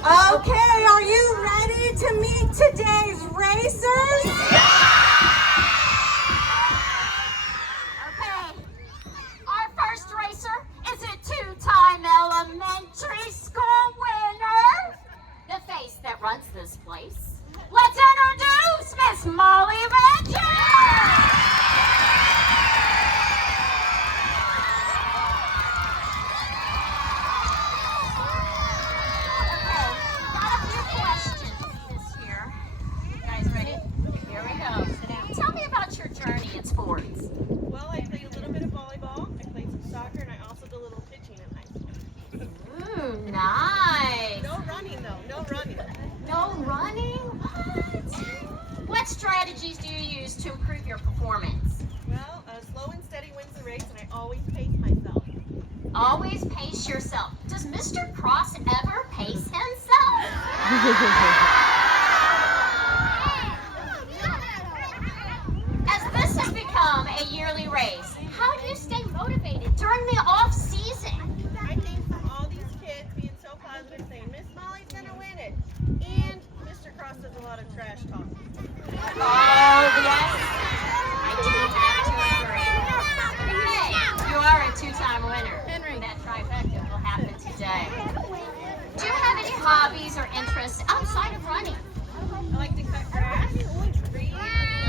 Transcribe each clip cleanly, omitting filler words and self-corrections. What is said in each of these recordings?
Okay, are you ready to meet today's racers? Okay, our first racer is a two-time elementary school winner. The face that runs this place. Let's introduce Miss Molly Richards! Tell me about your journey in sports. Well, I played a little bit of volleyball, I played some soccer, and I also did a little pitching in high school. Ooh, nice. No running though, no running. No running? What strategies do you use to improve your performance? Well, slow and steady wins the race, and I always pace myself. Always pace yourself. Does Mr. Cross ever pace himself? As this has become a yearly race, how do you stay motivated during the off season? I think from all these kids being so positive, saying Miss Molly's gonna win it, and Mr. Cross does a lot of trash talk. Oh yes, I do have to agree. Hey, you are a two-time winner. That trifecta will happen today. Do you have any hobbies or interests outside of running? I like to cut grass, read, I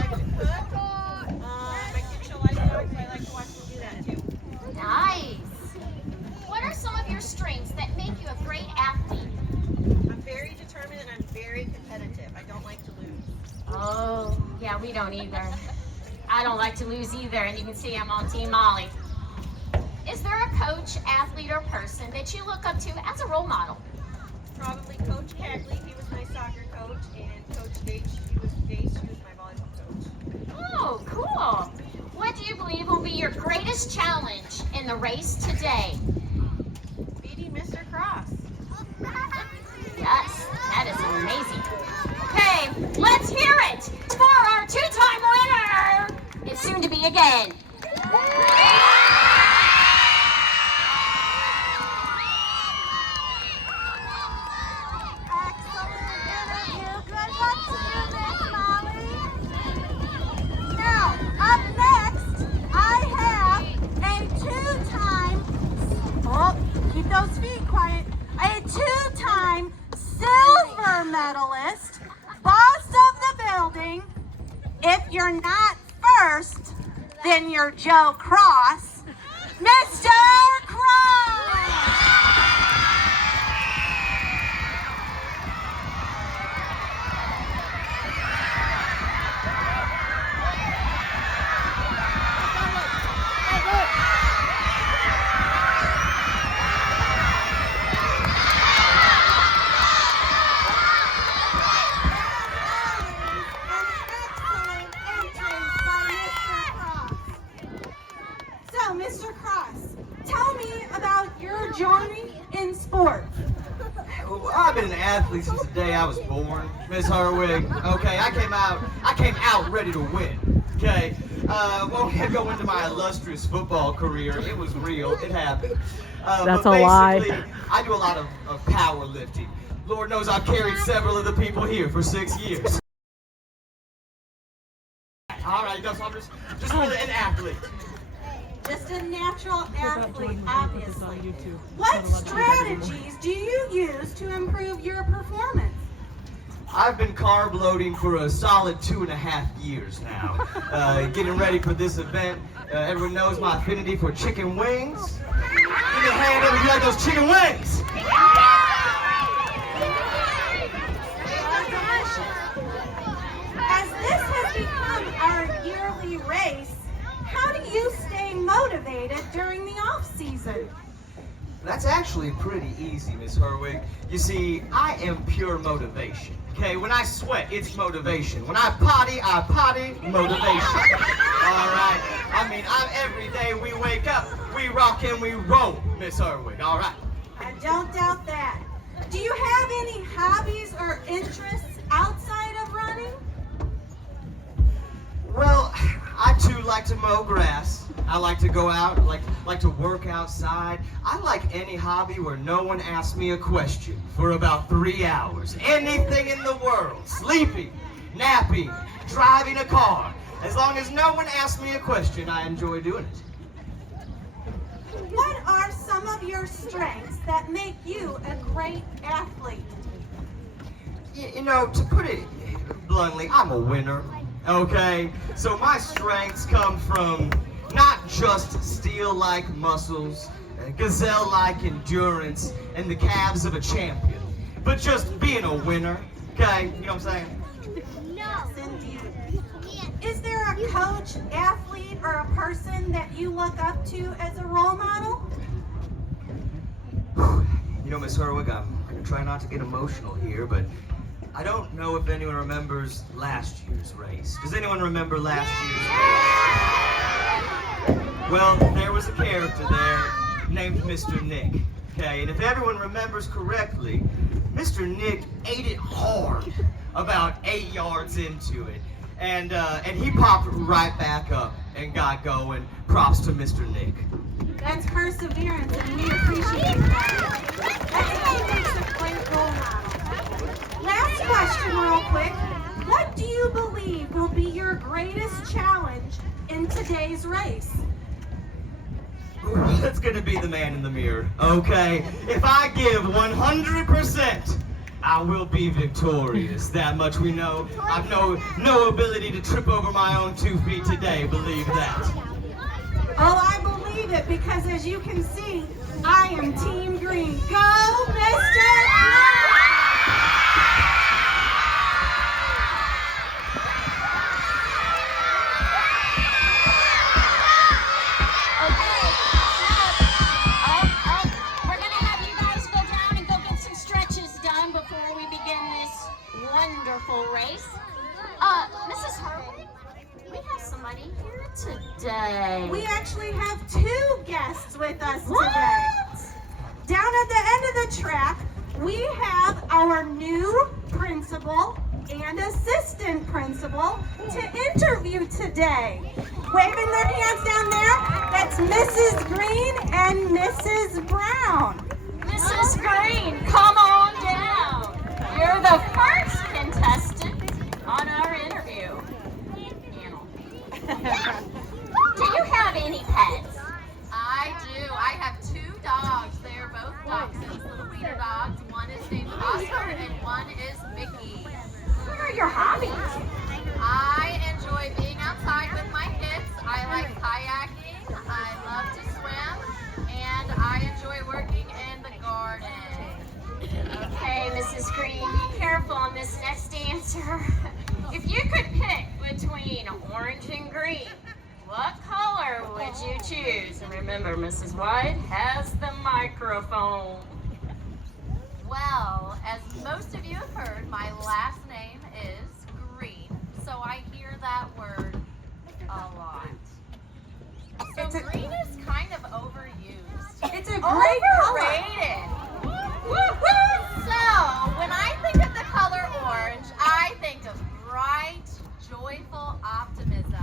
like to cook. My kids show livestock, so I like to watch them do that too. Nice. What are some of your strengths that make you a great athlete? I'm very determined and I'm very competitive. I don't like to lose. Oh, yeah, we don't either. I don't like to lose either, and you can see I'm on Team Molly. Is there a coach, athlete, or person that you look up to as a role model? Probably Coach Cagley, he was my soccer coach, and Coach Gates, she was my volleyball coach. Oh, cool. What do you believe will be your greatest challenge in the race today? Beating Mr. Cross. Yes, that is amazing. Okay, let's hear it for our two-time winner. It's soon to be again. Those feet quiet. A two-time silver medalist, boss of the building. If you're not first, then you're Joe Cross, Mr. Cross. Mr. Cross, tell me about your journey in sports. Well, I've been an athlete since the day I was born, Miss Harwig. Okay, I came out ready to win. Okay, won't go into my illustrious football career. It was real. It happened. That's but a lie. basically, I do a lot of powerlifting. Lord knows I've carried several of the people here for 6 years. All right, so I'm just really an athlete. Just a natural athlete, obviously. What strategies do you use to improve your performance? I've been carb loading for a solid 2.5 years now. Getting ready for this event. Everyone knows my affinity for chicken wings. Give me a hand up if you like those chicken wings. As this has become our yearly race, how do you stay motivated during the off-season? That's actually pretty easy, Miss Herwig. You see, I am pure motivation. Okay, when I sweat, it's motivation. When I potty, motivation. All right. I mean, every day we wake up, we rock and we roll, Miss Herwig. All right. I don't doubt that. Do you have any hobbies or interests outside of running? Well, I too like to mow grass. I like to go out, like to work outside. I like any hobby where no one asks me a question for about 3 hours. Anything in the world. Sleeping, napping, driving a car. As long as no one asks me a question, I enjoy doing it. What are some of your strengths that make you a great athlete? You know, to put it bluntly, I'm a winner, okay? So my strengths come from not just steel-like muscles, gazelle-like endurance, and the calves of a champion, but just being a winner, okay? You know what I'm saying? Yes, indeed. Is there a coach, athlete, or a person that you look up to as a role model? You know, Miss Herwig, I'm going to try not to get emotional here, but I don't know if anyone remembers last year's race. Does anyone remember last year's race? Well, there was a character there named Mr. Nick, okay? And if everyone remembers correctly, Mr. Nick ate it hard about 8 yards into it. And he popped right back up and got going. Props to Mr. Nick. That's perseverance, and we appreciate that. That makes a great role model. Last question real quick. What do you believe will be your greatest challenge in today's race? That's gonna be the man in the mirror, okay? If I give 100%, I will be victorious. That much we know. I've no ability to trip over my own 2 feet today, believe that. Oh, I believe it, because as you can see, I am Team Green. Go, Mr. Wonderful race. Mrs. Herwig, we have somebody here today. We actually have 2 guests with us What? today. Down at the end of the track, we have our new principal and assistant principal to interview today. Waving their hands down there, that's Mrs. Green and Mrs. Brown. Mrs. Green, come on down. You're the first contestant on our interview panel. Do you have any pets? I do. I have 2 dogs. They are both dachshunds, little wiener dogs. One is named Oscar and one is Mickey. What are your hobbies? I enjoy being outside with my kids. I like kayaking. I love to swim. And I enjoy working in the garden. Okay, Mrs. Green, be careful on this next answer. If you could pick between orange and green, what color would you choose? And remember, Mrs. White has the microphone. Well, as most of you have heard, my last name is Green. So I hear that word a lot. So green is kind of overused. It's a great color. Overrated. So, when I think of the color orange, I think of bright, joyful optimism.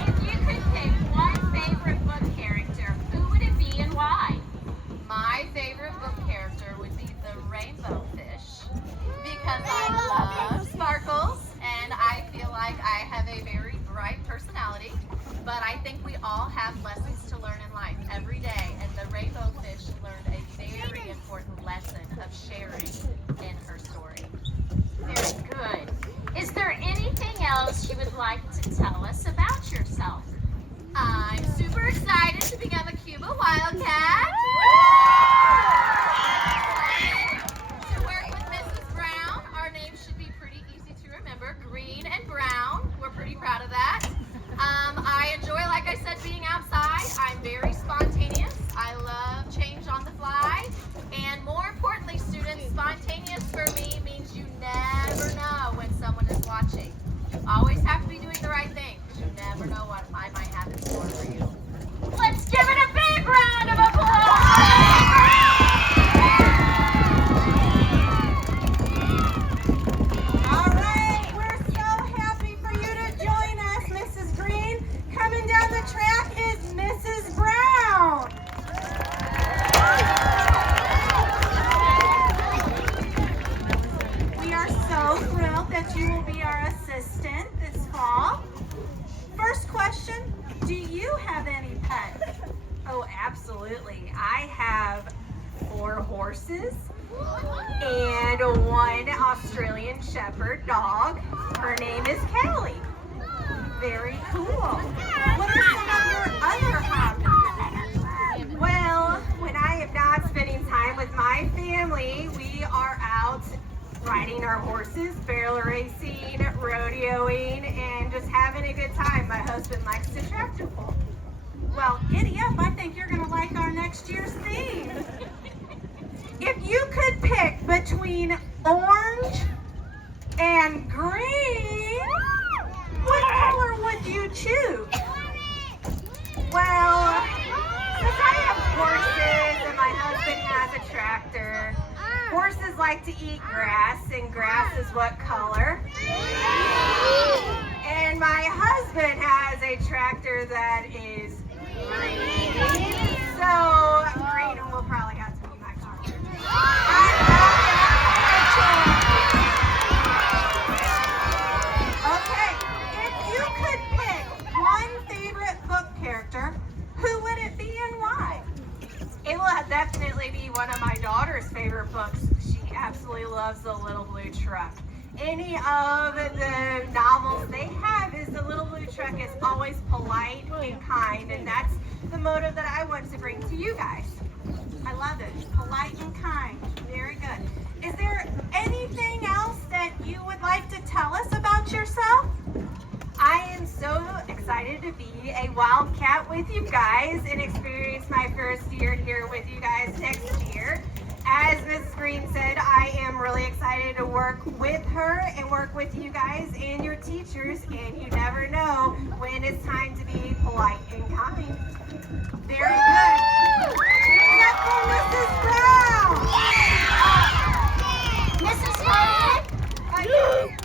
If you could pick one favorite book character, who would it be and why? My favorite book character would be the rainbow fish because I love sparkles and I feel like I have a very bright personality, but I think we all have lessons to learn in life every day, and the rainbow fish learned a very important lesson of sharing in her story. Very good. Is there anything else you would like to tell us about yourself? I'm super excited to become a Cuba Wildcat. To work with Mrs. Brown, our names should be pretty easy to remember. Green and Brown. We're pretty proud of that. I enjoy, like I said, being outside. I'm very spontaneous. I love change on the fly. And more importantly, students, spontaneous for me means you never know when someone is watching. You always have to be doing the right thing because you never know what I might have in store for you. Let's give it a big round of applause! out that you will be our assistant this fall. First question, do you have any pets? Oh, absolutely. I have 4 horses and 1 Australian Shepherd dog. Her name is Callie. Very cool. What are some of your other hobbies? Well, when I am not spending time with my family, we are out riding our horses, barrel racing, rodeoing, and just having a good time. My husband likes to tractor pull. Well, giddy up. I think you're going to like our next year's theme. If you could pick between orange and green, what color would you choose? Well, since I have horses and my husband has a tractor, horses like to eat grass, and grass is what color? And my husband has a tractor that is green, so green will probably have to be my color. Okay, if you could pick one favorite book character, who would it be and why? It will definitely be one of my daughter's favorite books. She absolutely loves The Little Blue Truck. Any of the novels they have is the Little Blue Truck is always polite and kind, and that's the motive that I want to bring to you guys. I love it. Polite and kind. Very good. Is there anything else that you would like to tell us about yourself? I am so excited to be a Wildcat with you guys and experience my first year here with you guys next year. As Mrs. Green said, I am really excited to work with her and work with you guys and your teachers, and you never know when it's time to be polite and kind. Very good. Give it up for Mrs. Brown. Mrs. Hardwick,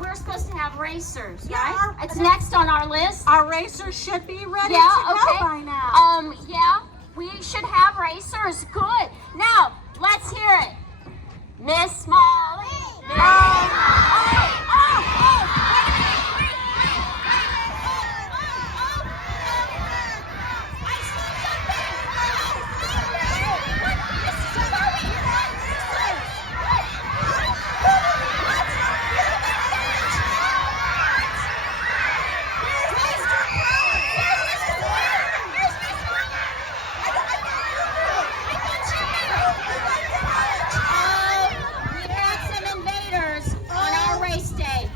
we're supposed to have racers, Yeah, right? It's next on our list. Our racers should be ready Yeah, to okay. go by now. Yeah, we should have racers. Good. Now, let's hear it. Miss Molly. Miss Molly. We had some invaders on our race day.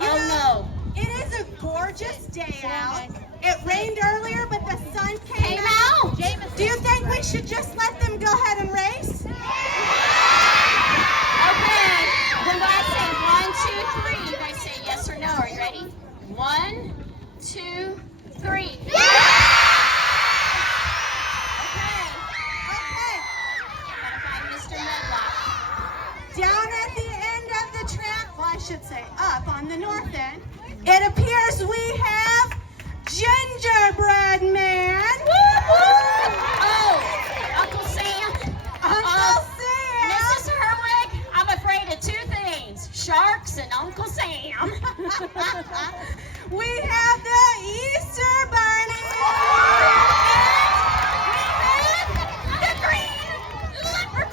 Oh It is a gorgeous day out. It rained earlier, but the sun no. came Came out. out. Do you think we should just let them go ahead and race? Okay. Then when I say 1, 2, 3, you guys say yes or no. Are you ready? 1, 2, 3. Okay. Gotta find Mr. Medlock. Down at the end of the track, well, I should say up on the north end, it appears we have Gingerbread Man. Oh, Uncle Sam. Uncle Sam. Mrs. Herwig, I'm afraid of 2 things. Sharks and Uncle Sam. We have the Easter Bunny. The green leprechaun.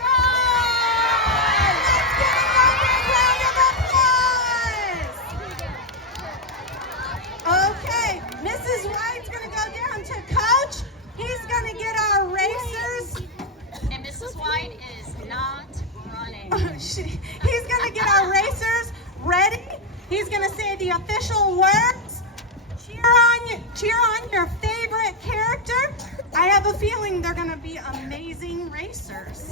Let's give another round of applause. Okay, Mrs. White's gonna go down to Coach. He's gonna get our racers. And Mrs. White is not running. He's gonna get our racers ready. He's gonna say the official words. Cheer on your favorite character. I have a feeling they're gonna be amazing racers.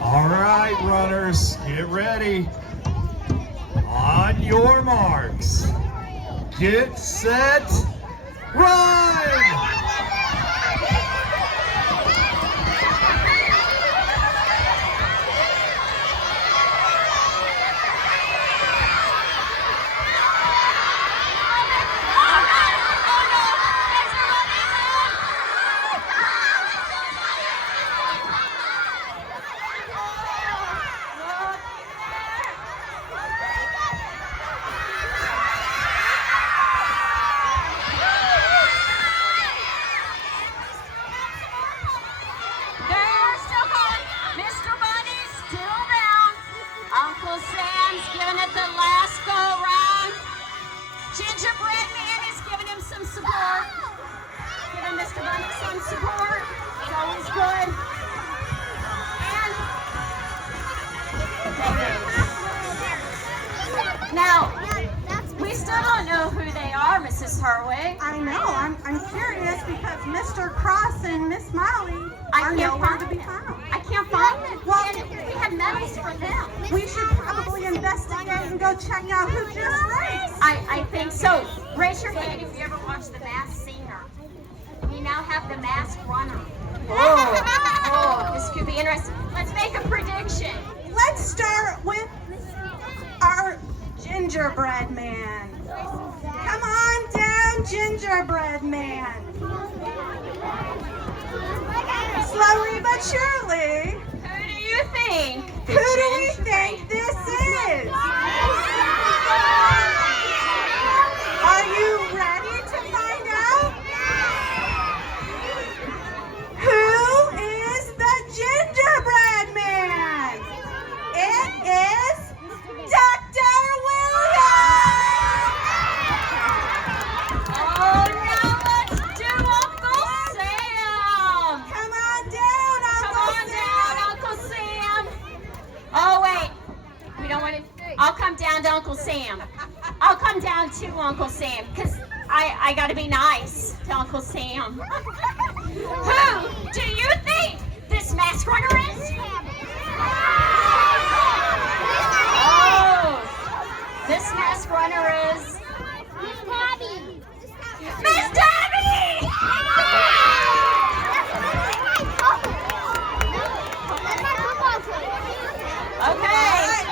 All right, runners, get ready. On your marks. Get set. Run! Gingerbread Man is giving him some support. Giving Mr. Bunny some support. It's always good. And now, we still don't know who they are, Mrs. Herwig. I know. I'm curious because Mr. Cross and Miss Molly are nowhere to be found. I can't find them. Well, And we have medals for them. we should probably investigate and go check out who just raced. I think so. Raise your hand if you ever watched The Masked Singer. We now have the Masked Runner. Oh, this could be interesting. Let's make a prediction. Let's start with our gingerbread man. Come on down, gingerbread man. Slowly but surely. Who do you think? Who do we think this is? Are you ready to find out? Who is the gingerbread man? It is Dr. Williams! Oh, now let's do Uncle Sam. Come on down, Come Uncle on Sam. down, Uncle Sam. Oh, wait. We don't want to. I'll come down to Uncle Sam. I'll come down to Uncle Sam because I got to be nice to Uncle Sam. Who do you think this mask runner is? Oh, this mask runner is Miss Tabby! Okay.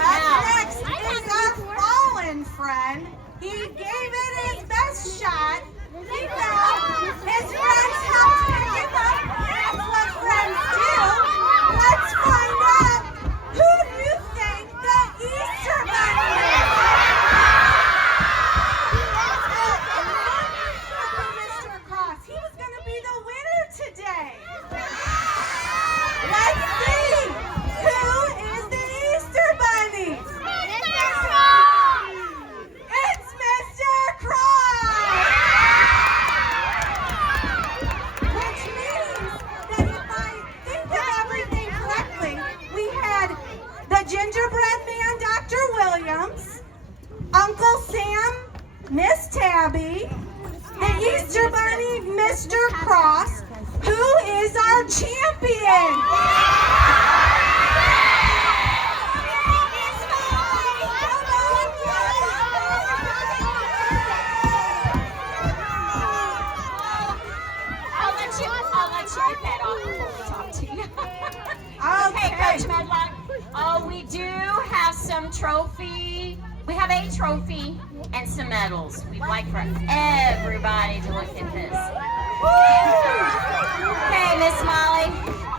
Up next is our fallen friend. He gave it his best shot. He fell. His friends helped pick him up. That's what friends do. Let's find out. Who do you think the Easter Bunny is? Mr. Cross. He was going to be the winner today. Let's see. Who is the Easter Bunny? It's Mr. Cross! Which means that if I think of everything correctly, we had the gingerbread man, Dr. Williams, Uncle Sam, Miss Tabby, the Easter Bunny, Mr. Cross. Who is our champion? I'll let you get that off before we talk to you. Okay, Coach Medlock. Oh, we do have some trophy. We have a trophy and some medals. We'd like for everybody to look at this. Okay, Miss Molly.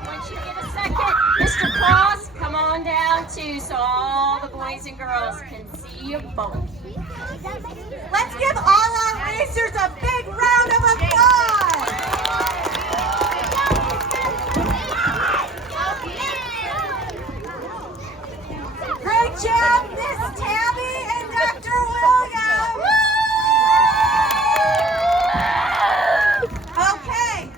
Once you get a second, Mr. Cross, come on down too so all the boys and girls can see you both. Let's give all our racers a big round of applause. Great job, Miss Tabby and Dr. Williams. Okay,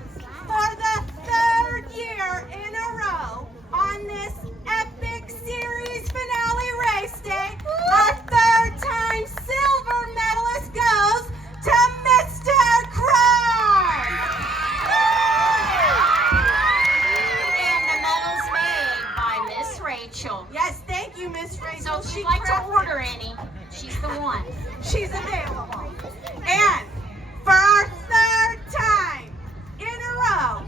for the third year in a row on this epic series finale race day, our third-time silver medalist goes to Mr. Cross. And the medal's made by Miss Rachel. Yes, thank you, Miss Rachel. So if you'd like to order any, she's the one. She's available. And for our third time in a row,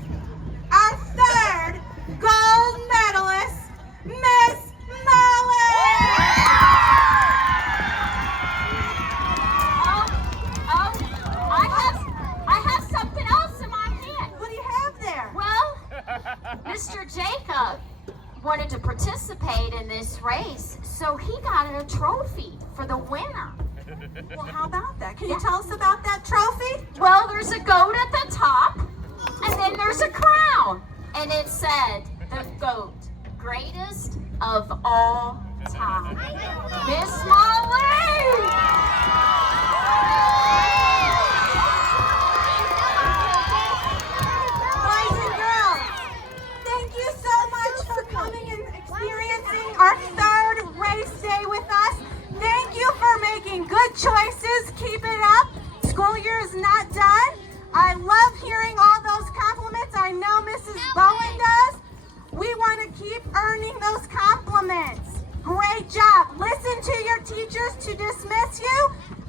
our third gold medalist, Miss Molly. I have something else in my hand. What do you have there? Well, Mr. Jacob wanted to participate in this race, so he got a trophy for the winner. Well, how about that? Can you tell us about that trophy? Well, there's a goat at the top, and then there's a crown. And it said, the goat, greatest of all time. Miss Molly! to dismiss you